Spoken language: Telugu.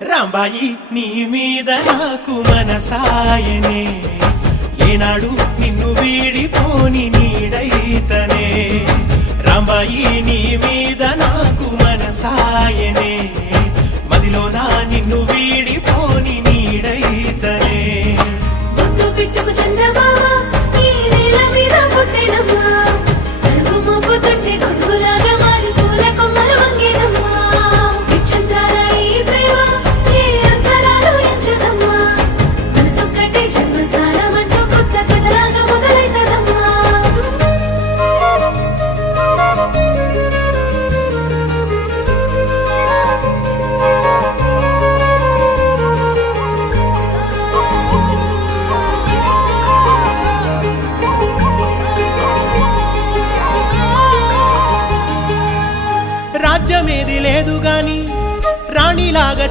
రాంబాయి నీ మీద నాకు మనసాయనే ఏనాడు నిన్ను వీడిపోని నీడైతనే రాంబాయి నీ మీద నాకు మనసాయనే మదిలోన నిన్ను వీడిపోని నీడైతనే బొట్టు పెట్టుకు చందమామ ఈ నేల మీద పుట్టినమ్మా అడుగు మోపు తొట్టి గొడుగులాగా మారి పూల కొమ్మలు వంగేనమ్మా నిశ్చంద్రాల ఈ ప్రేమ ఏ అంతరాలు ఎంచదమ్మా మనసొక్కటి జన్మస్థానం అంటూ కొత్త కథలాగా మొదలైతదమ్మా రాజ్యమేది లేదు గాని రాణిలాగా